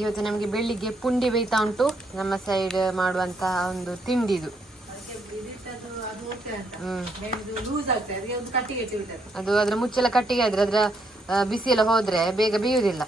ಇವತ್ತು ನಮಗೆ ಬೆಳಿಗ್ಗೆ ಪುಂಡಿ ಬೇಯ್ತಾ ಉಂಟು. ನಮ್ಮ ಸೈಡ್ ಮಾಡುವಂತಹ ಒಂದು ತಿಂಡಿದು. ಅದು ಅದ್ರ ಮುಚ್ಚೆಲ್ಲ ಕಟ್ಟಿಗೆ ಆದ್ರೆ ಅದ್ರ ಬಿಸಿ ಎಲ್ಲ ಹೋದ್ರೆ ಬೇಗ ಬೇಯುವುದಿಲ್ಲ.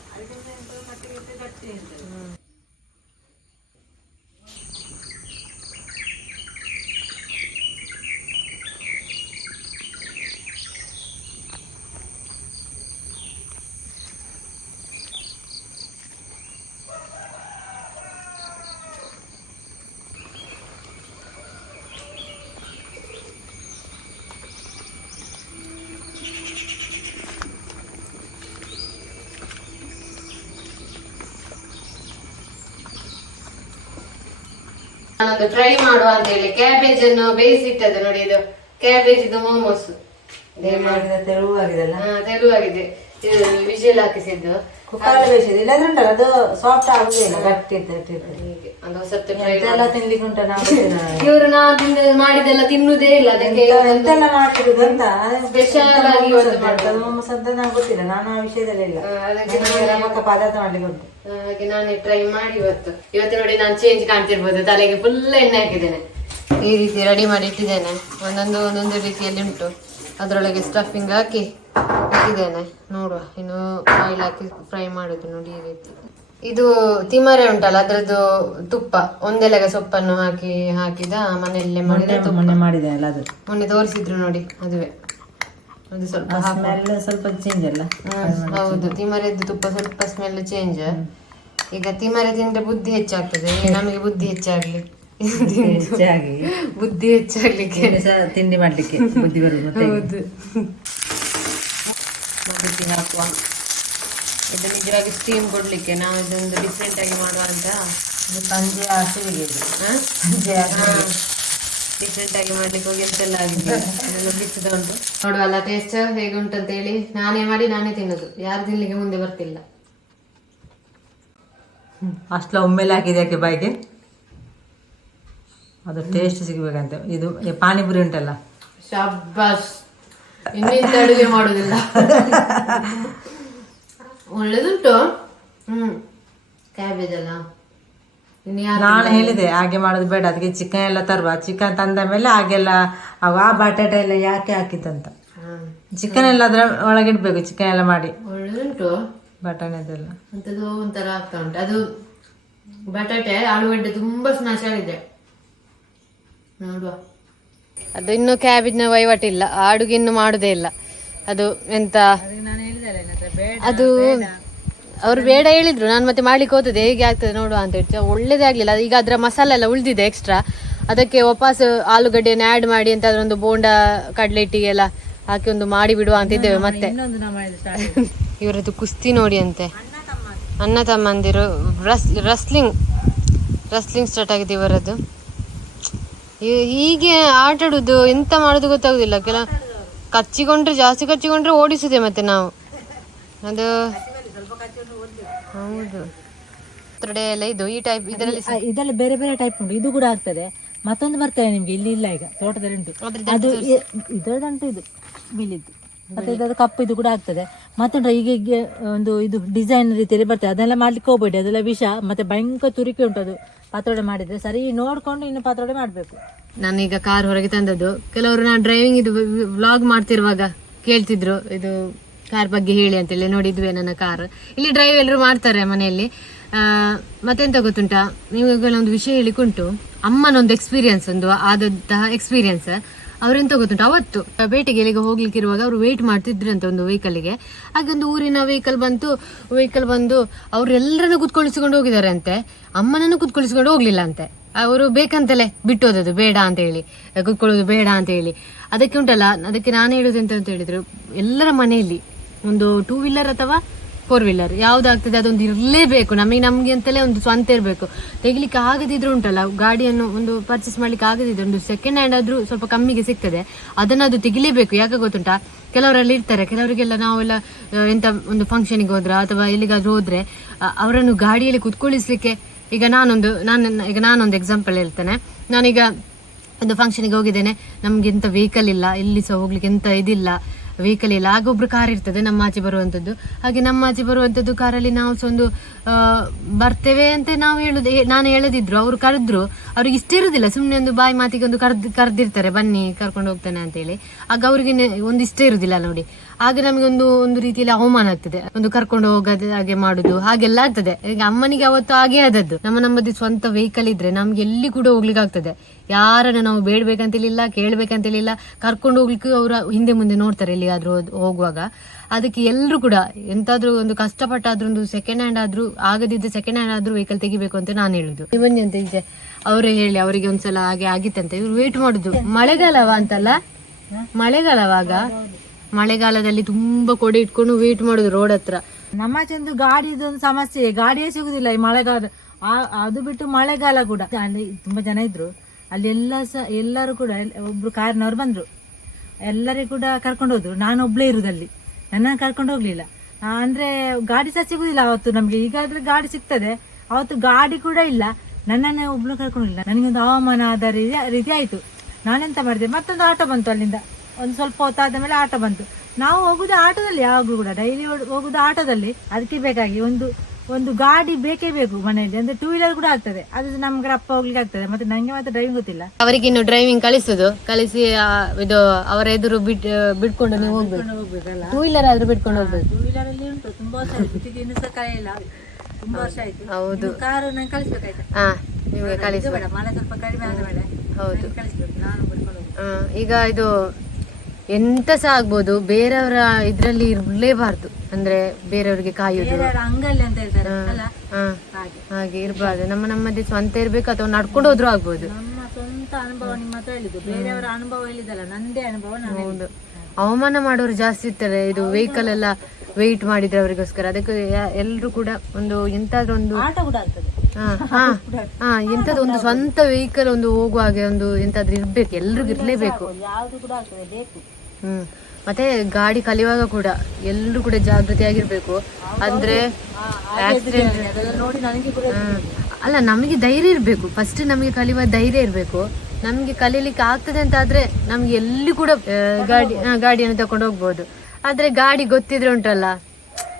ನಾನೊಂದು ಟ್ರೈ ಮಾಡುವ ಅಂತ ಹೇಳಿ ಕ್ಯಾಬೇಜ್ ಅನ್ನು ಬೇಯಿಸಿಟ್ಟದ್ದು ನೋಡಿ. ಇದು ಕ್ಯಾಬೇಜ್ ಇದು ಮೋಮೋಸ್ ತೆಳುವಾಗಿದೆ. ಇದು ವಿಜಿಲ್ ಹಾಕಿಸಿದ್ದು ಅದು ಸಾಫ್ಟ್ ಆಗುದಿಲ್ಲ. ಇವರು ನಾ ಮಾಡಿದೆಲ್ಲ ತಿನ್ನುದೇ ಇಲ್ಲ. ಅದಕ್ಕೆ ಸ್ಪೆಷಲ್ ಆಗಿ ಗೊತ್ತಿಲ್ಲ, ನಾನು ಆ ವಿಷಯದಲ್ಲಿ ಇಲ್ಲ. ಪದಾರ್ಥ ಮಾಡ್ಲಿಕ್ಕೆ ಉಂಟು. ಹಾಗೆ ನಾನೇ ಟ್ರೈ ಮಾಡಿ ಇವತ್ತು ನೋಡಿ ನಾನು ಚೇಂಜ್ ಕಾಣ್ತಿರ್ಬೋದು. ತಲೆಗೆ ಫುಲ್ ಎಣ್ಣೆ ಹಾಕಿದ್ದೇನೆ. ಈ ರೀತಿ ರೆಡಿ ಮಾಡಿ ಇಟ್ಟಿದ್ದೇನೆ. ಒಂದೊಂದು ರೀತಿಯಲ್ಲಿ ಉಂಟು. ಅದರೊಳಗೆ ಸ್ಟಫಿಂಗ್ ಹಾಕಿ ಇಟ್ಟಿದ್ದೇನೆ. ನೋಡುವ ಇನ್ನು ಆಯಿಲ್ ಹಾಕಿ ಫ್ರೈ ಮಾಡುದು ನೋಡಿ ಈ ರೀತಿ. ಇದು ತಿಮರೆ ಉಂಟಲ್ಲ ಅದ್ರದ್ದು ತುಪ್ಪ, ಒಂದೆಲೆಗ ಸೊಪ್ಪನ್ನು ಹಾಕಿದ ಮನೆಯಲ್ಲೇ ಮಾಡಿದೆ. ಮೊನ್ನೆ ತೋರಿಸಿದ್ರು ನೋಡಿ, ಅದುವೇ. ಅದು ಸ್ವಲ್ಪ ಚೇಂಜ್ ಅಲ್ಲ. ಹೌದು, ತಿಮರೆದ್ದು ತುಪ್ಪ ಸ್ವಲ್ಪ ಸ್ಮೆಲ್ ಚೇಂಜ್. ಈಗ ತಿಮರೆ ತಿಂದ್ರೆ ಬುದ್ಧಿ ಹೆಚ್ಚಾಗ್ತದೆ. ನಮಗೆ ಬುದ್ಧಿ ಹೆಚ್ಚಾಗ್ಲಿ, ಬುದ್ಧಿ ಹೆಚ್ಚಾಗ್ಲಿಕ್ಕೆ ತಿಂಡಿ ಮಾಡ್ಲಿಕ್ಕೆ ಬುದ್ಧಿ ಬರುದು. ಹೌದು. ಹಾಕುವ ಇದು ನಿಜವಾಗಿ ಸ್ಟೀಮ್ ಕೊಡ್ಲಿಕ್ಕೆ ನಾವು ಇದೊಂದು ಡಿಫ್ರೆಂಟ್ ಆಗಿ ಮಾಡುವ ಅಂತ. ಸಂಜೆ ಹಸಿವಿಗೆ ಡಿಫ್ರೆಂಟ್ ಆಗಿ ಮಾಡ್ಲಿಕ್ಕೆ ಹೋಗಿ ಎಂತೆಲ್ಲ ಆಗಿದೆ. ಬಿಸಿದ ಉಂಟು ನೋಡುವಲ್ಲ ಟೇಸ್ಟ್ ಹೇಗೆ ಉಂಟು ಅಂತ ಹೇಳಿ. ನಾನೇ ಮಾಡಿ ನಾನೇ ತಿನ್ನೋದು, ಯಾರು ತಿನ್ಲಿಕ್ಕೆ ಮುಂದೆ ಬರ್ತಿಲ್ಲ. ಅಷ್ಟಲ ಒಮ್ಮೆಲೆ ಹಾಕಿದೆ ಯಾಕೆ ಬಾಯಿಗೆ, ಅದು ಟೇಸ್ಟ್ ಸಿಗ್ಬೇಕಂತ. ಇದು ಪಾನಿಪುರಿ ಉಂಟಲ್ಲ, ಶಾಬಾಸ್. ಇನ್ನಿಂತ ಅಡುಗೆ ಮಾಡುದಿಲ್ಲ, ಒಳ್ಳೇದುಂಟು. ಕ್ಯಾಬೇಜ್ ಅಲ್ಲ, ನಾನು ಹೇಳಿದೆ ಹಾಗೆ ಮಾಡೋದು ಬೇಡ, ಅದಕ್ಕೆ ಚಿಕನ್ ಎಲ್ಲ ತರುವ. ಚಿಕನ್ ತಂದ ಮೇಲೆ ಹಾಗೆಲ್ಲ ಆ ಬಟಾಟೆ ಎಲ್ಲ ಯಾಕೆ ಹಾಕಿತ್ತಂತ. ಚಿಕನ್ ಎಲ್ಲ ಅದ್ರ ಒಳಗಿಡ್ಬೇಕು, ಚಿಕನ್ ಎಲ್ಲ ಮಾಡಿ. ಒಳ್ಳೇದುಂಟು ಬಟಾಣೆದೆಲ್ಲ ಅಂತದ್ದು ಒಂಥರ ಆಗ್ತಾ ಉಂಟು. ಅದು ಬಟಾಟೆ ಆಲೂಗಡ್ಡೆ ತುಂಬಾ ಸ್ಮ್ಯಾಶ್ ಆಗಿದೆ ನೋಡುವ. ಅದು ಇನ್ನು ಕ್ಯಾಬೇಜ್ನ ವಹಿವಾಟಿಲ್ಲ, ಅಡುಗೆ ಇನ್ನು ಮಾಡುದೇ ಇಲ್ಲ. ಅದು ಎಂತ ಅದು ಅವ್ರು ಬೇಡ ಹೇಳಿದ್ರು. ನಾನು ಮತ್ತೆ ಮಾಡ್ಲಿಕ್ಕೆ ಹೋಗ್ತದೆ ಹೇಗೆ ಆಗ್ತದೆ ನೋಡುವ ಅಂತ ಹೇಳಿ. ಒಳ್ಳೇದೇ ಆಗ್ಲಿಲ್ಲ. ಈಗ ಅದರ ಮಸಾಲೆ ಎಲ್ಲ ಉಳಿದಿದೆ ಎಕ್ಸ್ಟ್ರಾ, ಅದಕ್ಕೆ ವಾಪಸ್ ಆಲೂಗಡ್ಡೆಯನ್ನು ಆ್ಯಡ್ ಮಾಡಿ ಅಂತ ಅದರೊಂದು ಬೋಂಡ ಕಡಲೆ ಹಿಟ್ಟಿಗೆಲ್ಲ ಹಾಕಿ ಒಂದು ಮಾಡಿ ಬಿಡುವ ಅಂತಿದ್ದೇವೆ. ಮತ್ತೆ ಇವರದ್ದು ಕುಸ್ತಿ ನೋಡಿ ಅಂತೆ, ಅಣ್ಣ ತಮ್ಮಂದಿರು ರಸ್ಲಿಂಗ್ ಸ್ಟಾರ್ಟ್ ಆಗಿದೆ ಇವರದ್ದು. ಹೀಗೆ ಆಟ ಆಡುದು, ಎಂತ ಮಾಡೋದು ಗೊತ್ತಾಗುದಿಲ್ಲ. ಜಾಸ್ತಿ ಕಚ್ಚಿಕೊಂಡ್ರೆ ಓಡಿಸುದೆ ಮತ್ತೆ ನಾವು. ಅದು ಹೌದು, ಎಲ್ಲ ಇದು ಈ ಟೈಪ್ ಇದೆಲ್ಲ ಬೇರೆ ಬೇರೆ ಟೈಪ್ ಉಂಟು. ಇದು ಕೂಡ ಆಗ್ತದೆ. ಮತ್ತೊಂದು ಬರ್ತದೆ ನಿಮ್ಗೆ, ಇಲ್ಲಿ ಇಲ್ಲ, ಈಗ ತೋಟದಲ್ಲಿ ಉಂಟು. ಅದು ಇದರದಂಟು ಇದು ಬಿಳಿದ್ದು, ಮತ್ತೆ ಇದಾದ ಕಪ್ಪು ಇದು ಕೂಡ ಆಗ್ತದೆ. ಮತ್ತೊಂದು ಈಗ ಒಂದು ಇದು ಡಿಸೈನ್ ರೀತಿಯಲ್ಲಿ ಬರ್ತದೆ. ಅದೆಲ್ಲ ಮಾಡ್ಲಿಕ್ಕೆ ಹೋಗ್ಬೇಡಿ, ಅದೆಲ್ಲ ವಿಷ. ಮತ್ತೆ ಭಯಂಕರ ತುರಿಕೆ ಉಂಟು ಅದು. ಪಾತ್ರೋಡೆ ಮಾಡಿದ್ರೆ ಸರಿ ನೋಡ್ಕೊಂಡು ಇನ್ನು ಪಾತ್ರೋಡೆ ಮಾಡ್ಬೇಕು. ನಾನೀಗ ಕಾರ್ ಹೊರಗೆ ತಂದದ್ದು. ಕೆಲವರು ನಾನು ಡ್ರೈವಿಂಗ್ ಇದು ವ್ಲಾಗ್ ಮಾಡ್ತಿರುವಾಗ ಕೇಳ್ತಿದ್ರು, ಇದು ಕಾರ್ ಬಗ್ಗೆ ಹೇಳಿ ಅಂತೇಳಿ. ನೋಡಿದ್ವಿ ನನ್ನ ಕಾರ್. ಇಲ್ಲಿ ಡ್ರೈವ್ ಎಲ್ಲರೂ ಮಾಡ್ತಾರೆ ಮನೆಯಲ್ಲಿ. ಮತ್ತೆಂತ ಗೊತ್ತುಂಟಾ, ನೀವುಗಳೊಂದು ವಿಷಯ ಹೇಳಿಕುಂಟು. ಅಮ್ಮನೊಂದು ಎಕ್ಸ್ಪೀರಿಯನ್ಸ್, ಒಂದು ಆದಂತಹ ಎಕ್ಸ್ಪೀರಿಯನ್ಸ್. ಅವ್ರೆಂತ ಗೊತ್ತುಂಟು, ಅವತ್ತು ಬೇಟೆಗೆ ಎಲ್ಲಿಗೆ ಹೋಗ್ಲಿಕ್ಕೆ ಇರುವಾಗ ಅವರು ವೇಟ್ ಮಾಡ್ತಿದ್ರಂತೆ ಒಂದು ವೆಹಿಕಲ್ಗೆ. ಹಾಗೆ ಒಂದು ಊರಿನ ವೆಹಿಕಲ್ ಬಂದು ಅವರೆಲ್ಲರನ್ನು ಕುತ್ಕೊಳಿಸಿಕೊಂಡು ಹೋಗಿದ್ದಾರೆ ಅಂತೆ. ಅಮ್ಮನನ್ನು ಕುತ್ಕೊಳಿಸಿಕೊಂಡು ಹೋಗ್ಲಿಲ್ಲ ಅಂತೆ. ಅವರು ಬೇಕಂತಲೇ ಬಿಟ್ಟೋದದು, ಬೇಡ ಅಂತ ಹೇಳಿ, ಕುತ್ಕೊಳ್ಳೋದು ಬೇಡ ಅಂತ ಹೇಳಿ. ಅದಕ್ಕೆ ಉಂಟಲ್ಲ, ಅದಕ್ಕೆ ನಾನು ಹೇಳುದು ಅಂತ ಹೇಳಿದ್ರು, ಎಲ್ಲರ ಮನೆಯಲ್ಲಿ ಒಂದು 2 ವೀಲರ್ ಅಥವಾ 4 ವೀಲರ್ ಯಾವ್ದಾಗ್ತದೆ ಅದೊಂದು ಇರಲೇಬೇಕು. ನಮ್ಗೆ ಅಂತಲೇ ಒಂದು ಸ್ವಂತ ಇರಬೇಕು. ತೆಗಿಲಿಕ್ಕೆ ಆಗದಿದ್ರು ಉಂಟಲ್ಲ, ಗಾಡಿಯನ್ನು ಒಂದು ಪರ್ಚೇಸ್ ಮಾಡ್ಲಿಕ್ಕೆ ಆಗದಿದ್ರು ಒಂದು ಸೆಕೆಂಡ್ ಹ್ಯಾಂಡ್ ಆದ್ರೂ ಸ್ವಲ್ಪ ಕಮ್ಮಿಗೆ ಸಿಗ್ತದೆ, ಅದನ್ನ ಅದು ತೆಗಿಲೇಬೇಕು. ಯಾಕೆ ಗೊತ್ತುಂಟಾ, ಕೆಲವರಲ್ಲಿ ಇರ್ತಾರೆ, ಕೆಲವರಿಗೆಲ್ಲ ನಾವೆಲ್ಲ ಎಂತ ಒಂದು ಫಂಕ್ಷನಿಗೆ ಹೋದ್ರ ಅಥವಾ ಎಲ್ಲಿಗಾದ್ರೂ ಹೋದ್ರೆ ಅವರನ್ನು ಗಾಡಿಯಲ್ಲಿ ಕುತ್ಕೊಳಿಸ್ಲಿಕ್ಕೆ. ಈಗ ನಾನೊಂದು ಎಕ್ಸಾಂಪಲ್ ಹೇಳ್ತೇನೆ. ನಾನೀಗ ಒಂದು ಫಂಕ್ಷನಿಗೆ ಹೋಗಿದ್ದೇನೆ, ನಮ್ಗೆ ಎಂತ ವೆಹಿಕಲ್ ಇಲ್ಲ, ಎಲ್ಲಿ ಸಹ ಹೋಗ್ಲಿಕ್ಕೆ ಎಂತ ಇದಿಲ್ಲ. ವೆಹಿಕಲ್ ಇಲ್ಲ. ಆಗ ಒಬ್ರು ಕಾರ್ ಇರ್ತದೆ ನಮ್ಮ ಆಚೆ ಬರುವಂತದ್ದು. ಹಾಗೆ ನಮ್ಮ ಆಚೆ ಬರುವಂತದ್ದು ಕಾರಲ್ಲಿ ನಾವು ಸಹ ಒಂದು ಬರ್ತೇವೆ ಅಂತ ನಾವು ನಾನು ಹೇಳದಿದ್ರು, ಅವ್ರು ಕರೆದ್ರು. ಅವ್ರಿಗೆ ಇಷ್ಟ ಇರುದಿಲ್ಲ, ಸುಮ್ನೆ ಒಂದು ಬಾಯಿ ಮಾತಿಗೆ ಒಂದು ಕರೆದಿರ್ತಾರೆ, ಬನ್ನಿ ಕರ್ಕೊಂಡು ಹೋಗ್ತಾನೆ ಅಂತ ಹೇಳಿ. ಆಗ ಅವ್ರಿಗೆ ಒಂದು ಇಷ್ಟ ಇರುದಿಲ್ಲ ನೋಡಿ. ಆಗ ನಮಗೆ ಒಂದು ರೀತಿಯಲ್ಲಿ ಅವಮಾನ ಆಗ್ತದೆ, ಒಂದು ಕರ್ಕೊಂಡು ಹೋಗೋದು ಹಾಗೆ ಮಾಡುದು ಹಾಗೆಲ್ಲ ಆಗ್ತದೆ. ಈಗ ಅಮ್ಮನಿಗೆ ಅವತ್ತು ಹಾಗೆ ಆದದ್ದು. ನಮ್ಮದು ಸ್ವಂತ ವೆಹಿಕಲ್ ಇದ್ರೆ ನಮ್ಗೆ ಎಲ್ಲಿ ಕೂಡ ಹೋಗ್ಲಿಕ್ಕೆ ಆಗ್ತದೆ. ಯಾರನ್ನ ನಾವು ಬೇಡ್ಬೇಕಂತೇಳಿಲ್ಲ, ಕೇಳ್ಬೇಕಂತೇಳಿಲ್ಲ, ಕರ್ಕೊಂಡು ಹೋಗ್ಲಿಕ್ಕೂ ಅವ್ರ ಹಿಂದೆ ಮುಂದೆ ನೋಡ್ತಾರೆ ಎಲ್ಲಿಗಾದ್ರೂ ಹೋಗುವಾಗ. ಅದಕ್ಕೆ ಎಲ್ರು ಕೂಡ ಎಂತಾದ್ರೂ ಒಂದು ಕಷ್ಟಪಟ್ಟಾದ್ರೂ ಒಂದು ಸೆಕೆಂಡ್ ಹ್ಯಾಂಡ್ ಆದ್ರೂ, ಆಗದಿದ್ದ ಸೆಕೆಂಡ್ ಹ್ಯಾಂಡ್ ಆದ್ರೂ ವೆಹಿಕಲ್ ತೆಗಿಬೇಕು ಅಂತ ನಾನು ಹೇಳುದು. ಬನ್ನಿ ಅಂತ ಈಗ ಅವರೇ ಹೇಳಿ, ಅವರಿಗೆ ಒಂದ್ಸಲ ಹಾಗೆ ಆಗಿತ್ತಂತೆ. ಇವ್ರು ವೇಟ್ ಮಾಡುದು, ಮಳೆಗಾಲವ ಅಂತಲ್ಲ, ಮಳೆಗಾಲವಾಗ ಮಳೆಗಾಲದಲ್ಲಿ ತುಂಬಾ ಕೊಡೆ ಇಟ್ಕೊಂಡು ವೇಟ್ ಮಾಡುದು ರೋಡ್ ಹತ್ರ. ನಮ್ಮಚೆಂದು ಗಾಡಿದೊಂದು ಸಮಸ್ಯೆ, ಗಾಡಿಯೇ ಸಿಗುದಿಲ್ಲ ಈ ಮಳೆಗಾಲ. ಅದು ಬಿಟ್ಟು ಮಳೆಗಾಲ ಕೂಡ ಅಲ್ಲಿ ತುಂಬಾ ಜನ ಇದ್ರು. ಅಲ್ಲಿ ಎಲ್ಲರೂ ಕೂಡ ಒಬ್ರು ಕಾರ್ನವ್ರು ಬಂದ್ರು, ಎಲ್ಲರಿಗೂ ಕೂಡ ಕರ್ಕೊಂಡು ಹೋದ್ರು. ನಾನು ಒಬ್ಳೇ ಇರುದಲ್ಲಿ, ನನ್ನ ಕರ್ಕೊಂಡು ಹೋಗ್ಲಿಲ್ಲ. ಅಂದ್ರೆ ಗಾಡಿ ಸಹ ಸಿಗುದಿಲ್ಲ ಅವತ್ತು ನಮ್ಗೆ. ಈಗಾದ್ರೆ ಗಾಡಿ ಸಿಗ್ತದೆ, ಅವತ್ತು ಗಾಡಿ ಕೂಡ ಇಲ್ಲ. ನನ್ನನ್ನೇ ಒಬ್ಳು ಕರ್ಕೊಂಡಿಲ್ಲ. ನನಗೊಂದು ಅವಮಾನ ಆದ ರೀತಿ ಆಯ್ತು. ನಾನೆಂತ ಮಾಡಿದೆ, ಮತ್ತೊಂದು ಆಟೋ ಬಂತು ಅಲ್ಲಿಂದ. ಒಂದು ಸ್ವಲ್ಪ ಹೊತ್ತಾದ ಮೇಲೆ ಆಟೋ ಬಂತು. ನಾವು ಹೋಗುದು ಆಟೋದಲ್ಲಿ, ಯಾವಾಗ್ಲೂ ಕೂಡ ಡೈಲಿ ಹೋಗುದು ಆಟೋದಲ್ಲಿ. ಅದಕ್ಕೆ ಬೇಕಾಗಿ ಒಂದು ಗಾಡಿ ಬೇಕೇ ಬೇಕು ಮನೆಯಲ್ಲಿ. ಅಂದ್ರೆ 2 ವೀಲರ್ ಕೂಡ ಆಗ್ತದೆ, ಅದು ನಮ್ಗೆ ಅಪ್ಪ ಹೋಗ್ಲಿಕ್ಕೆ ಆಗ್ತದೆ. ಮತ್ತೆ ನಂಗೆ ಮತ್ತೆ ಡ್ರೈವಿಂಗ್ ಗೊತ್ತಿಲ್ಲ. ಅವರಿಗೆ ಇನ್ನು ಡ್ರೈವಿಂಗ್ ಕಲಿಸಿ ಇದು ಅವರ ಎದುರು ಬಿಟ್ಕೊಂಡು ನೀವು ಹೋಗ್ಬೇಕಲ್ಲ. 2 ವೀಲರ್ ಆದ್ರೂ ಬಿಟ್ಕೊಂಡು ಹೋಗ್ಬೇಕು. 2 ವೀಲರ್ ಅಲ್ಲಿ ಉಂಟು, ತುಂಬಾ ವರ್ಷ ಆಯ್ತು. ಇನ್ನು ಸಹ ಕಲಿಯಿಲ್ಲ, ತುಂಬಾ ವರ್ಷ ಆಯ್ತು. ಹೌದು, ಕಾರು ನಂಗೆ ಕಲಿಸ್ಬೇಕಾಯ್ತಾ? ನಿಮ್ಗೆ ಕಲಿಸ್ಬೇಡ, ಮಳೆ ಸ್ವಲ್ಪ ಕಡಿಮೆ ಆದ ಮೇಲೆ. ಹೌದು, ಕಲಿಸ್ಬೇಕು, ನಾನು ಬಿಟ್ಕೊಂಡು ಹೋಗ್ಬೇಕು. ಈಗ ಇದು ಎಂತ ಸಹ ಆಗ್ಬೋದು, ಬೇರೆಯವರ ಇದ್ರಲ್ಲಿ ಇರ್ಲೇಬಾರ್ದು. ಅಂದ್ರೆ ಬೇರೆಯವ್ರಿಗೆ ಕಾಯೋದು, ಅಂಗಲ್ಲಿ ಅಂತ ಹೇಳ್ತಾರೆ, ಹಾಗೆ ಇರ್ಬಾರ್ದು. ನಮ್ಮದೇ ಸ್ವಂತ ಇರ್ಬೇಕು, ಅಥವಾ ನಡ್ಕೊಂಡು ಹೋದ್ರು ಆಗ್ಬೋದು. ನಮ್ಮ ಸ್ವಂತ ಅನುಭವ ನಿಮ್ಮ ಹತ್ರ ಹೇಳಿದ್ದು, ಬೇರೆಯವರ ಅನುಭವ ಹೇಳಿದಲ್ಲ, ನಂದೇ ಅನುಭವ. ಹೌದು, ಅವಮಾನ ಮಾಡೋರು ಜಾಸ್ತಿ ಇರ್ತಾರೆ. ಇದು ವೆಹಿಕಲ್ ಎಲ್ಲ ವೆಯ್ಟ್ ಮಾಡಿದ್ರೆ ಅವರಿಗೋಸ್ಕರ. ಅದಕ್ಕೆ ಎಲ್ರು ಕೂಡ ಒಂದು ಎಂತಾದ್ರೂ ಒಂದು ಆಟ ಕೂಡ ಆಗ್ತದೆ. ಎಂತದ್ದು ಒಂದು ಸ್ವಂತ ವೆಹಿಕಲ್ ಒಂದು ಹೋಗುವಾಗೆ ಒಂದು ಎಂತಾದ್ರೂ ಇರ್ಬೇಕು, ಎಲ್ರಿಗೂ ಇರ್ಲೇಬೇಕು. ಯಾವ್ದು ಕೂಡ ಆಗ್ತದೆ, ಬೇಕು. ಮತ್ತೆ ಗಾಡಿ ಕಲಿಯುವಾಗ ಕೂಡ ಎಲ್ರು ಕೂಡ ಜಾಗೃತಿಯಾಗಿರ್ಬೇಕು. ಅಂದ್ರೆ ಆಕ್ಸಿಡೆಂಟ್ ನೋಡಿ ನನಗೆ ಕೂಡ ಅಲ್ಲ, ನಮಗೆ ಧೈರ್ಯ ಇರ್ಬೇಕು. ಫಸ್ಟ್ ನಮಗೆ ಕಲಿಯುವ ಧೈರ್ಯ ಇರ್ಬೇಕು. ನಮ್ಗೆ ಕಲೀಲಿಕ್ಕೆ ಆಗ್ತದೆ ಅಂತ ಆದ್ರೆ ನಮ್ಗೆ ಎಲ್ಲಿ ಕೂಡ ಗಾಡಿಯನ್ನು ತಕೊಂಡು ಹೋಗ್ಬೋದು. ಆದ್ರೆ ಗಾಡಿ ಗೊತ್ತಿದ್ರೆ ಉಂಟಲ್ಲ,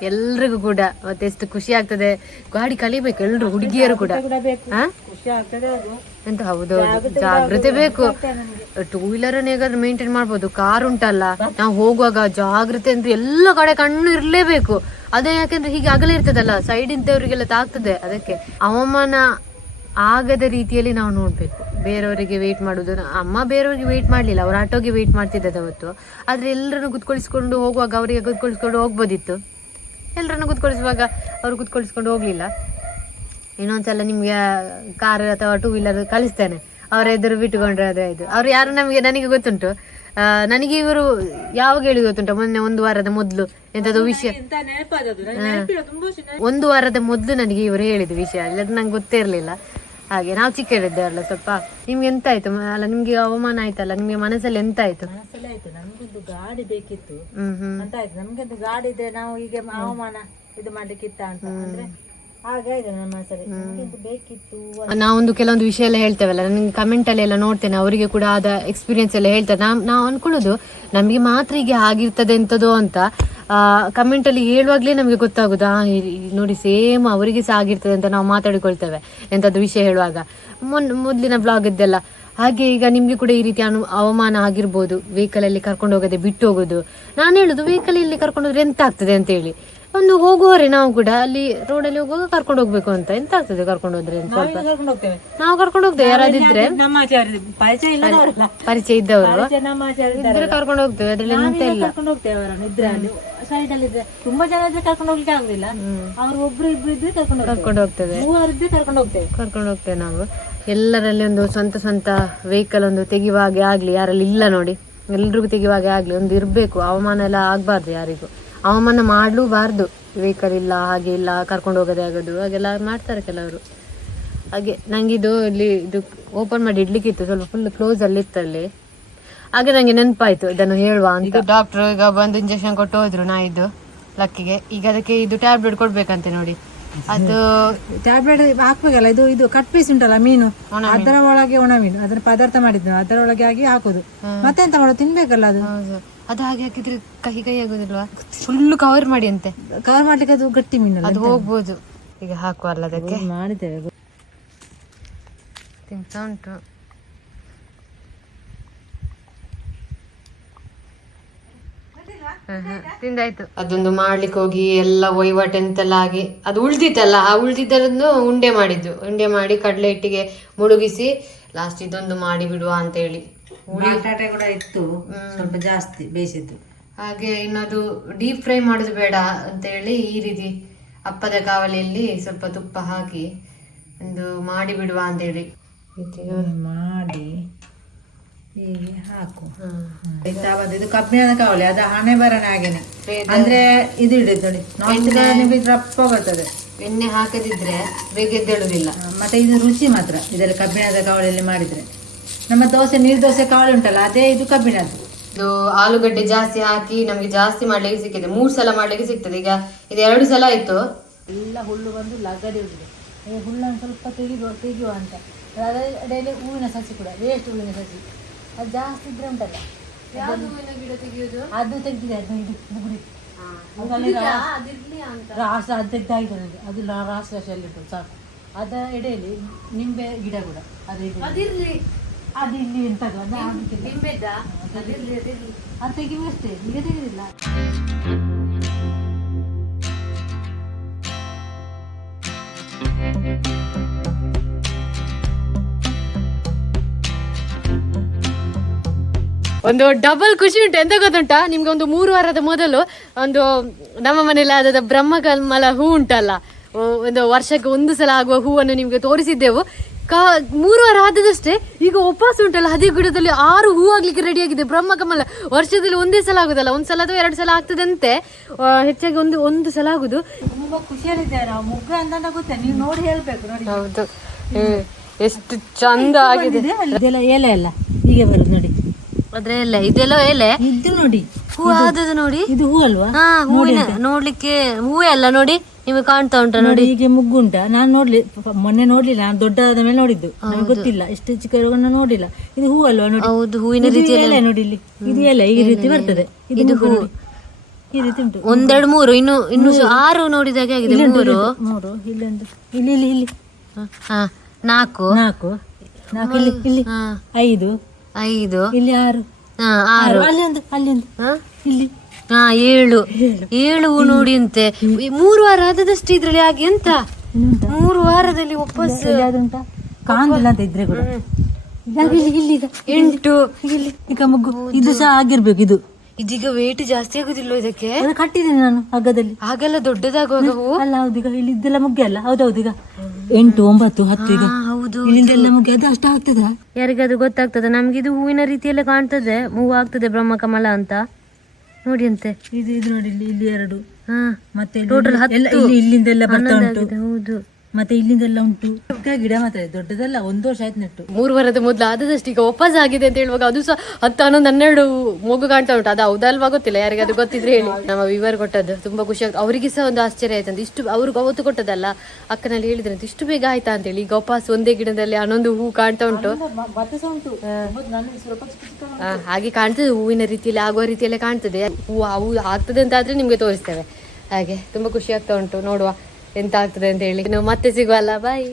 ಎಲ್ರಿಗೂ ಕೂಡ ಮತ್ತೆ ಎಷ್ಟು ಖುಷಿ ಆಗ್ತದೆ. ಗಾಡಿ ಕಲಿಬೇಕು ಎಲ್ರು, ಹುಡುಗಿಯರು ಕೂಡ. ಎಂತ ಹೌದೌದು, ಜಾಗ್ರತೆ ಬೇಕು. 2 ವೀಲರ್ ಹೇಗಾದ್ರೂ ಮೇಂಟೈನ್ ಮಾಡ್ಬೋದು, ಕಾರ್ ಉಂಟಲ್ಲ, ನಾವು ಹೋಗುವಾಗ ಜಾಗ್ರತೆ ಅಂದ್ರೆ ಎಲ್ಲ ಕಡೆ ಕಣ್ಣು ಇರ್ಲೇಬೇಕು. ಅದೇ ಯಾಕಂದ್ರೆ ಹೀಗೆ ಅಗಲ ಇರ್ತದಲ್ಲ, ಸೈಡ್ ಇಂಥವ್ರಿಗೆಲ್ಲ ತಾಗ್ತದೆ. ಅದಕ್ಕೆ ಅವಮಾನ ಆಗದ ರೀತಿಯಲ್ಲಿ ನಾವು ನೋಡ್ಬೇಕು. ಬೇರೆಯವರಿಗೆ ವೇಟ್ ಮಾಡುದು, ಅಮ್ಮ ಬೇರೆಯವ್ರಿಗೆ ವೇಟ್ ಮಾಡ್ಲಿಲ್ಲ, ಅವ್ರ ಆಟೋಗೆ ವೇಟ್ ಮಾಡ್ತಿದ್ದದ ಅವತ್ತು. ಆದ್ರೆ ಎಲ್ಲರನ್ನು ಕುತ್ಕೊಳಿಸ್ಕೊಂಡು ಹೋಗುವಾಗ ಅವರಿಗೆ ಕುತ್ಕೊಳಿಸ್ಕೊಂಡು ಹೋಗ್ಬೋದಿತ್ತು. ಎಲ್ಲರನ್ನು ಕುತ್ಕೊಳಿಸುವಾಗ ಅವ್ರು ಕುತ್ಕೊಳಿಸ್ಕೊಂಡು ಹೋಗ್ಲಿಲ್ಲ. ಇನ್ನೊಂದ್ಸಲ ನಿಮ್ಗೆ ಕಾರ್ ಅಥವಾ 2 ವೀಲರ್ ಕಲಿಸ್ತೇನೆ, ಅವರ ಎದುರು ಬಿಟ್ಟುಕೊಂಡ್ರೆ ಅದೇ ಆಯ್ತು. ಅವ್ರು ಯಾರು ನನಗೆ ಗೊತ್ತುಂಟು. ನನಗೆ ಇವರು ಯಾವಾಗ ಹೇಳಿ ಗೊತ್ತುಂಟ, ಮೊನ್ನೆ 1 ವಾರದ ಮೊದ್ಲು ಎಂತದ್ದು ವಿಷಯ, 1 ವಾರದ ಮೊದ್ಲು ನನಗೆ ಇವರು ಹೇಳಿದ ವಿಷಯ. ಅಲ್ಲದು ನಂಗೆ ಗೊತ್ತೇ ಇರ್ಲಿಲ್ಲ. ಹಾಗೆ ನಾವು ಚಿಕ್ಕ ಹೇಳಿದ್ದೆ ಅಲ್ಲ ಸ್ವಲ್ಪ. ನಿಮ್ಗೆ ಎಂತ ಆಯ್ತು ಅಲ್ಲ, ನಿಮ್ಗೆ ಅವಮಾನ ಆಯ್ತಲ್ಲ, ನಿಮ್ಗೆ ಮನಸ್ಸಲ್ಲಿ ಎಂತ ಆಯ್ತು? ಮನಸ್ಸಲ್ಲಿ ಆಯ್ತು, ನಮ್ಗೊಂದು ಗಾಡಿ ಬೇಕಿತ್ತು ಅಂತ ಆಯ್ತು. ನಮ್ಗೊಂದು ಗಾಡಿ ಇದ್ರೆ ನಾವು ಈಗ ಅವಮಾನ ಇದು ಮಾಡ್ಲಿಕ್ಕಿತ್ತ ಅಂತ ಅಂದ್ರೆ ಹಾಗಾಯ್ತು ನಮ್ಮ ಮನಸ್ಸಲ್ಲಿ. ನಮ್ಗೊಂದು ಬೇಕಿತ್ತು. ನಾವೊಂದು ಕೆಲವೊಂದು ವಿಷಯ ಎಲ್ಲ ಹೇಳ್ತೇವಲ್ಲ, ನನಗೆ ಕಮೆಂಟ್ ಅಲ್ಲಿ ಎಲ್ಲ ನೋಡ್ತೇನೆ, ಅವರಿಗೆ ಕೂಡ ಆದ ಎಕ್ಸ್ಪೀರಿಯನ್ಸ್ ಎಲ್ಲ ಹೇಳ್ತಾರೆ. ನಾವು ಅನ್ಕೊಳ್ಳೋದು ನಮ್ಗೆ ಮಾತ್ರ ಹೀಗೆ ಆಗಿರ್ತದೆ ಎಂತದೋ ಅಂತ. ಕಮೆಂಟ್ ಅಲ್ಲಿ ಹೇಳುವಾಗ್ಲೇ ನಮ್ಗೆ ಗೊತ್ತಾಗುದು, ನೋಡಿ ಸೇಮ್ ಅವರಿಗೆ ಸಹ ಆಗಿರ್ತದೆ ಅಂತ ನಾವು ಮಾತಾಡಿಕೊಳ್ತೇವೆ ಎಂತದ್ದು ವಿಷಯ ಹೇಳುವಾಗ. ಮೊದಲಿನ ಬ್ಲಾಗ್ ಇದ್ದೆಲ್ಲ ಹಾಗೆ. ಈಗ ನಿಮ್ಗೆ ಕೂಡ ಈ ರೀತಿ ಅವಮಾನ ಆಗಿರ್ಬೋದು, ವೆಹಿಕಲ್ ಅಲ್ಲಿ ಕರ್ಕೊಂಡು ಹೋಗದೆ ಬಿಟ್ಟು ಹೋಗೋದು. ನಾನು ಹೇಳುದು, ವೆಹಿಕಲ್ ಇಲ್ಲಿ ಕರ್ಕೊಂಡು ಹೋದ್ರೆ ಎಂತ ಆಗ್ತದೆ ಅಂತ ಹೇಳಿ. ಒಂದು ಹೋಗುವವರೆ ನಾವು ಕೂಡ ಅಲ್ಲಿ ರೋಡಲ್ಲಿ ಹೋಗುವಾಗ ಕರ್ಕೊಂಡು ಹೋಗ್ಬೇಕು ಅಂತ. ಎಂತ ಆಗ್ತದೆ ಕರ್ಕೊಂಡು ಹೋದ್ರೆ? ನಾವು ಕರ್ಕೊಂಡು ಹೋಗ್ತೇವೆ, ಯಾರಾದಿದ್ರೆ ಪರಿಚಯ ಇದ್ದವರು ಇದ್ರೆ ಕರ್ಕೊಂಡು ಹೋಗ್ತೇವೆ. ಅದ್ರಲ್ಲಿ ಎಂತ ಇಲ್ಲ, ಕರ್ಕೊಂಡು ಹೋಗ್ತೇವೆ ಅವರನ್ನು. ಇದ್ರೆ ಅಲ್ಲಿ ಸೈಡ್ ಅಲ್ಲಿ ಇದ್ರೆ ತುಂಬಾ ಜನ ಇದ್ರೆ ಕರ್ಕೊಂಡು ಹೋಗ್ಲಿಕ್ಕೆ ಆಗುದಿಲ್ಲ. ಅವ್ರು ಒಬ್ರು ಇಬ್ರು ಇದ್ರೆ ಕರ್ಕೊಂಡು ಹೋಗ್ತೇವೆ, 3 ಇದ್ರೆ ಕರ್ಕೊಂಡು ಹೋಗ್ತೇವೆ ನಾವು. ಎಲ್ಲರಲ್ಲಿ ಒಂದು ಸ್ವಂತ ವೆಹಿಕಲ್ ಒಂದು ತೆಗೆಯುವಾಗೆ ಆಗ್ಲಿ, ಯಾರಲ್ಲಿ ಇಲ್ಲ ನೋಡಿ, ಎಲ್ರಿಗೂ ತೆಗೆಯುವಾಗೆ ಆಗ್ಲಿ, ಒಂದು ಇರ್ಬೇಕು. ಅವಮಾನ ಎಲ್ಲ ಆಗ್ಬಾರ್ದು, ಯಾರಿಗೂ ಅವಮಾನ ಮಾಡ್ಲೂಬಾರ್ದು. ವೆಹಿಕಲ್ ಇಲ್ಲ, ಹಾಗೆ ಇಲ್ಲ, ಕರ್ಕೊಂಡು ಹೋಗೋದೇ ಆಗೋದು, ಹಾಗೆಲ್ಲ ಮಾಡ್ತಾರೆ ಕೆಲವರು. ಹಾಗೆ ನಂಗಿದು ಇಲ್ಲಿ ಇದು ಓಪನ್ ಮಾಡಿ ಇಡ್ಲಿಕ್ಕಿತ್ತು, ಸ್ವಲ್ಪ ಫುಲ್ ಕ್ಲೋಸ್ ಅಲ್ಲಿ ಇತ್ತಲ್ಲಿ. ಹಾಗೆ ನಂಗೆ ನೆನಪಾಯ್ತು ಇದನ್ನು ಹೇಳುವ ಅಂತ. ಡಾಕ್ಟರ್ ಈಗ ಬಂದು ಇಂಜೆಕ್ಷನ್ ಕೊಟ್ಟು ಹೋದ್ರು ನಾಯಿದ್ದು ಲಕ್ಕಿಗೆ. ಈಗ ಅದಕ್ಕೆ ಇದು ಟ್ಯಾಬ್ಲೆಟ್ ಕೊಡ್ಬೇಕಂತೆ ನೋಡಿ. ಅದು ಟ್ಯಾಬ್ಲೆಟ್ ಹಾಕ್ಬೇಕಲ್ಲ. ಇದು ಕಟ್ ಪೀಸ್ ಉಂಟಲ್ಲ ಮೀನು, ಅದರ ಒಳಗೆ ಒಣ ಮೀನು, ಅದನ್ನ ಪದಾರ್ಥ ಮಾಡಿದ್ನು, ಅದರ ಒಳಗೆ ಆಗಿ ಹಾಕುದು. ಮತ್ತೆಂತ ಮಾಡೋದು, ತಿನ್ಬೇಕಲ್ಲ ಅದು. ಅದು ಹಾಗೆ ಹಾಕಿದ್ರೆ ಕಹಿ ಕಹಿ ಆಗೋದಿಲ್ವಾ? ಫುಲ್ಲು ಕವರ್ ಮಾಡಿ ಅಂತೆ. ಕವರ್ ಮಾಡ್ಲಿಕ್ಕೆ ಅದು ಗಟ್ಟಿ ಮೀನು ಅದು ಹೋಗ್ಬೋದು. ಈಗ ಹಾಕುವ ಅಲ್ಲ ಅದಕ್ಕೆ ಮಾಡಿದ್ದೇವೆ. ತಿಂತಾ ಉಂಟು. ತಿಂದಾಯ್ತು. ಅದೊಂದು ಮಾಡ್ಲಿಕ್ಕೆ ಹೋಗಿ ಎಲ್ಲ ವಹಿವಾಟು ಎಂತೆಲ್ಲ ಆಗಿ ಅದು ಉಳ್ದಿತ್ತಲ್ಲ, ಆ ಉಳ್ದಿದ್ದರನ್ನು ಉಂಡೆ ಮಾಡಿ ಕಡಲೆ ಹಿಟ್ಟಿಗೆ ಮುಳುಗಿಸಿ ಲಾಸ್ಟ್ ಇದೊಂದು ಮಾಡಿ ಬಿಡುವ ಅಂತ ಹೇಳಿ. ಬಟಾಟೆ ಕೂಡ ಇತ್ತು ಸ್ವಲ್ಪ ಜಾಸ್ತಿ ಬೇಯಿಸಿದ್ದು. ಹಾಗೆ ಇನ್ನದು ಡೀಪ್ ಫ್ರೈ ಮಾಡುದು ಬೇಡ ಅಂತ ಹೇಳಿ ಈ ರೀತಿ ಅಪ್ಪದ ಕಾವಲಿಯಲ್ಲಿ ಸ್ವಲ್ಪ ತುಪ್ಪ ಹಾಕಿ ಒಂದು ಮಾಡಿ ಬಿಡುವ ಅಂತ ಹೇಳಿ ಮಾಡಿ ಹೀಗೆ ಹಾಕು. ಇದು ಕಬ್ಬಿಣದ ಕಾವಲಿ, ಅದು ಹಣೆ ಬರನೆ ಹಾಗೇನೆ. ಅಂದ್ರೆ ಇದು ಇಡುದು ನೋಡಿ, ರಪ್ಪ ಬರ್ತದೆ. ಎಣ್ಣೆ ಹಾಕದಿದ್ರೆ ಬೇಗ ಎದ್ದೇಳುದಿಲ್ಲ. ಮತ್ತೆ ಇದು ರುಚಿ ಮಾತ್ರ ಇದರಲ್ಲಿ ಕಬ್ಬಿಣದ ಕಾವಲಿಯಲ್ಲಿ ಮಾಡಿದ್ರೆ. ನಮ್ಮ ದೋಸೆ ನೀರು ದೋಸೆ ಕಾವಲಿ ಉಂಟಲ್ಲ, ಅದೇ ಇದು ಕಬ್ಬಿಣದ್ದು. ಇದು ಆಲೂಗಡ್ಡೆ ಜಾಸ್ತಿ ಹಾಕಿ ನಮ್ಗೆ ಜಾಸ್ತಿ ಮಾಡ್ಲಿಕ್ಕೆ ಸಿಕ್ಕಿದೆ. 3 ಸಲ ಮಾಡ್ಲಿಕ್ಕೆ ಸಿಗ್ತದೆ. ಈಗ ಇದು 2 ಸಲ ಆಯ್ತು. ಎಲ್ಲ ಹುಲ್ಲು ಬಂದು ಲಗಡಿ ಉಂಟು. ಹುಲ್ಲನ್ನು ಸ್ವಲ್ಪ ತೆಗೆಯುವ ಅಂತ. ಅದರಲ್ಲಿ ಹೂವಿನ ಸಸಿ ಕೂಡ ವೇಸ್ಟ್, ಹೂವಿನ ಸಸಿ ಅದು ಜಾಸ್ತಿ ಇದ್ರೆ ಉಂಟಲ್ಲ, ಗಿಡ ತೆಗೆಯೋದು ಅದು ತೆಗ್ದಿದೆ. ಅದು ಇದು ಬುಗುಡಿ ರಾಷ್ಟ್ರ ಅದು ತೆಗ್ದಾಗಿದೆ ನನಗೆ. ಅದು ರಾಷ್ಟ್ರಶಲ್ಲಿಟ್ಟು ಸಾಕು. ಅದ ಎಡೆಯಲ್ಲಿ ನಿಂಬೆ ಗಿಡ ಕೂಡ ಅದು ಇಲ್ಲಿ ಎಂತದ್ದು ಅದು ಅದು ತೆಗಿಬೇಕಷ್ಟೇ, ಈಗ ತೆಗೆದಿಲ್ಲ. ಒಂದು ಡಬಲ್ ಖುಷಿ ಉಂಟು. ಎಂತ ಗೊತ್ತುಂಟಾ ನಿಮ್ಗೆ? ಒಂದು 3 ವಾರದ ಮೊದಲು ಒಂದು ನಮ್ಮ ಮನೇಲಿ ಆದ ಬ್ರಹ್ಮಕಮಲ ಹೂ ಉಂಟಲ್ಲ, ಒಂದು ವರ್ಷಕ್ಕೆ 1 ಸಲ ಆಗುವ ಹೂವನ್ನು ನಿಮ್ಗೆ ತೋರಿಸಿದ್ದೆವು. 3 ವಾರ ಆದದಷ್ಟೇ ಈಗ ಉಪವಾಸ ಉಂಟಲ್ಲ, ಅದೇ ಗಿಡದಲ್ಲಿ 6 ಹೂ ಆಗ್ಲಿಕ್ಕೆ ರೆಡಿ ಆಗಿದೆ. ಬ್ರಹ್ಮಕಮಲ ವರ್ಷದಲ್ಲಿ 1 ಸಲ ಆಗುದಲ್ಲ, 1 ಸಲ ಅಥವಾ 2 ಸಲ ಆಗ್ತದಂತೆ. ಹೆಚ್ಚಾಗಿ ಒಂದು ಸಲ ಆಗುದು. ತುಂಬಾ ಖುಷಿಯಲ್ಲಿದ್ದೇವೆ ನಾವು. ಮುಗ್ಗ ಅಂತ ಗೊತ್ತೇ, ನೀವು ನೋಡಿ ಹೇಳ್ಬೇಕು ನೋಡಿ. ಹೌದು, ಎಷ್ಟು ಚಂದ ಆಗಿದೆ. ಇದೆಲ್ಲ ಎಲೆ ಅಲ್ಲ ಹೀಗೆ ಬರುದು ನೋಡಿ. ಅದ್ರ ಎಲೆ ಇದೆಲ್ಲ ಎಲೆ ಇದು ನೋಡಿ, ಹೂ ಆದದ್ದು ನೋಡಿ. ಇದು ಹೂ ಅಲ್ವಾ? ಹಾ, ಹೂವಿನ ನೋಡ್ಲಿಕ್ಕೆ ಹೂವೇ ಅಲ್ಲ ನೋಡಿ, ನಿಮಗೆ ಕಾಣ್ತಾ ಉಂಟಾ ನೋಡಿ. ಹೀಗೆ ಮುಗ್ಗು ಉಂಟಾ? ನಾನು ಮೊನ್ನೆ ನೋಡ್ಲಿಲ್ಲ, ನಾನು ದೊಡ್ಡದಾದ ಮೇಲೆ ನೋಡಿದ್ದು. ನನಗೆ ಗೊತ್ತಿಲ್ಲ, ಎಷ್ಟು ಚಿಕ್ಕ ಇರುವಾಗ ನೋಡಿಲ್ಲ. ಇದು ಹೂ ಅಲ್ವಾ ನೋಡಿ? ಹೌದು, ಹೂವಿನ ರೀತಿ ಎಲೆ ನೋಡಿ ಇಲ್ಲಿ. ಇದು ಎಲೆ ಈ ರೀತಿ ಬರ್ತದೆ. ಇದು ಹೂ ಈ ರೀತಿ ಉಂಟು. 1 2 3 ಇನ್ನು 6 ನೋಡಿದಾಗೆ ಆಗಿದೆ. 3 ಇಲ್ಲೊಂದು, ಇಲ್ಲಿ ಇಲ್ಲಿ ಇಲ್ಲಿ 4 ಇಲ್ಲಿ 5 ಇಲ್ಲಿ 6 ಅಲ್ಲಿಂದ ಇಲ್ಲಿ 7 ಹೂ ನೋಡಿ ಅಂತೆ. 3 ವಾರ ಆದದಷ್ಟು ಇದ್ರಲ್ಲಿ ಆಗಿ ಎಂತ 3 ವಾರದಲ್ಲಿ ವಾಪಸ್ ಕಾಣಿಲ್ಲ ಅಂತ ಇದ್ರೆ ಕೂಡ 8 ಈಗ ಮುಗ್ಗು ಇದು ಸಹ ಆಗಿರ್ಬೇಕು. ಇದೀಗ ವೇಟ್ ಜಾಸ್ತಿ ಆಗುದಿಲ್ಲ ಇದಕ್ಕೆ? ಕಟ್ಟಿದ್ದೇನೆ ನಾನು ಹಗ್ಗದಲ್ಲಿ. ಹಾಗೆಲ್ಲ ದೊಡ್ಡದಾಗುವಾಗ ಹೂ ಅಲ್ಲ. ಹೌದು, ಈಗ ಇಲ್ಲಿ ಇದೆಲ್ಲ ಮುಗ್ಗೆ ಅಲ್ಲ. ಹೌದೌದು, ಈಗ 8 9 10 ಈಗ ಹೌದು ಇಲ್ಲಿಂದೆಲ್ಲ ಮುಗ್ಗೆ. ಅದು ಅಷ್ಟು ಆಗ್ತದ? ಯಾರಿಗಾದ್ರೂ ಗೊತ್ತಾಗ್ತದೆ? ನಮ್ಗೆ ಇದು ಹೂವಿನ ರೀತಿಯಲ್ಲೇ ಕಾಣ್ತದೆ, ಮೂವ್ ಆಗ್ತದೆ ಬ್ರಹ್ಮಕಮಲ ಅಂತ ನೋಡಿ ಅಂತೆ. ಇದು ನೋಡಿ, ಇಲ್ಲಿ 2 ಮತ್ತೆ ಟೋಟಲ್ 10 ಇಲ್ಲಿಂದೆಲ್ಲ ಬರ್ತಾ ಉಂಟು. ಹೌದು, ಮತ್ತೆ ಇಲ್ಲಿಂದೆಲ್ಲ ಉಂಟು. ಗಿಡ ಮಾತ್ರ ದೊಡ್ಡದಲ್ಲ, 1 ವರ್ಷ ಆಯ್ತು ನೆಟ್ಟು. 3 ವಾರದ ಮೊದಲು ಆದದಷ್ಟು ಈಗ ವಾಪಸ್ ಆಗಿದೆ ಅಂತ ಹೇಳುವಾಗ ಅದು ಸಹ 10 11 12 ಮೊಗ್ಗು ಕಾಣ್ತಾ ಉಂಟು. ಅದು ಹೌದಲ್ವಾ ಗೊತ್ತಿಲ್ಲ, ಯಾರಿಗಾದ್ರು ಗೊತ್ತಿದ್ರೆ ಹೇಳಿ. ನಮ್ಮ ವಿವರ ಕೊಟ್ಟದ್ದು ತುಂಬಾ ಖುಷಿ ಆಗ್ತದೆ. ಅವರಿಗೆ ಸಹ ಒಂದು ಆಶ್ಚರ್ಯ ಆಯ್ತಂತ. ಇಷ್ಟು ಅವ್ರಿಗೆ ಅವತ್ತು ಕೊಟ್ಟದಲ್ಲ, ಅಕ್ಕನಲ್ಲಿ ಹೇಳಿದ್ರಂತ ಇಷ್ಟು ಬೇಗ ಆಯ್ತಾ ಅಂತೇಳಿ. ಈಗ ವಾಪಸ್ ಒಂದೇ ಗಿಡದಲ್ಲಿ 11 ಹೂ ಕಾಣ್ತಾ ಉಂಟು. ಹಾಗೆ ಕಾಣ್ತದೆ, ಹೂವಿನ ರೀತಿಯಲ್ಲಿ ಆಗುವ ರೀತಿಯಲ್ಲೇ ಕಾಣ್ತದೆ. ಹೂ ಆಗ್ತದೆ ಅಂತ ಆದ್ರೆ ನಿಮ್ಗೆ ತೋರಿಸ್ತೇವೆ. ಹಾಗೆ ತುಂಬಾ ಖುಷಿ ಆಗ್ತಾ ಉಂಟು. ನೋಡುವ ಎಂತ ಆಗ್ತದೆ ಅಂತ ಹೇಳಿ. ನಾವು ಮತ್ತೆ ಸಿಗುವಲ್ಲ. ಬಾಯ್.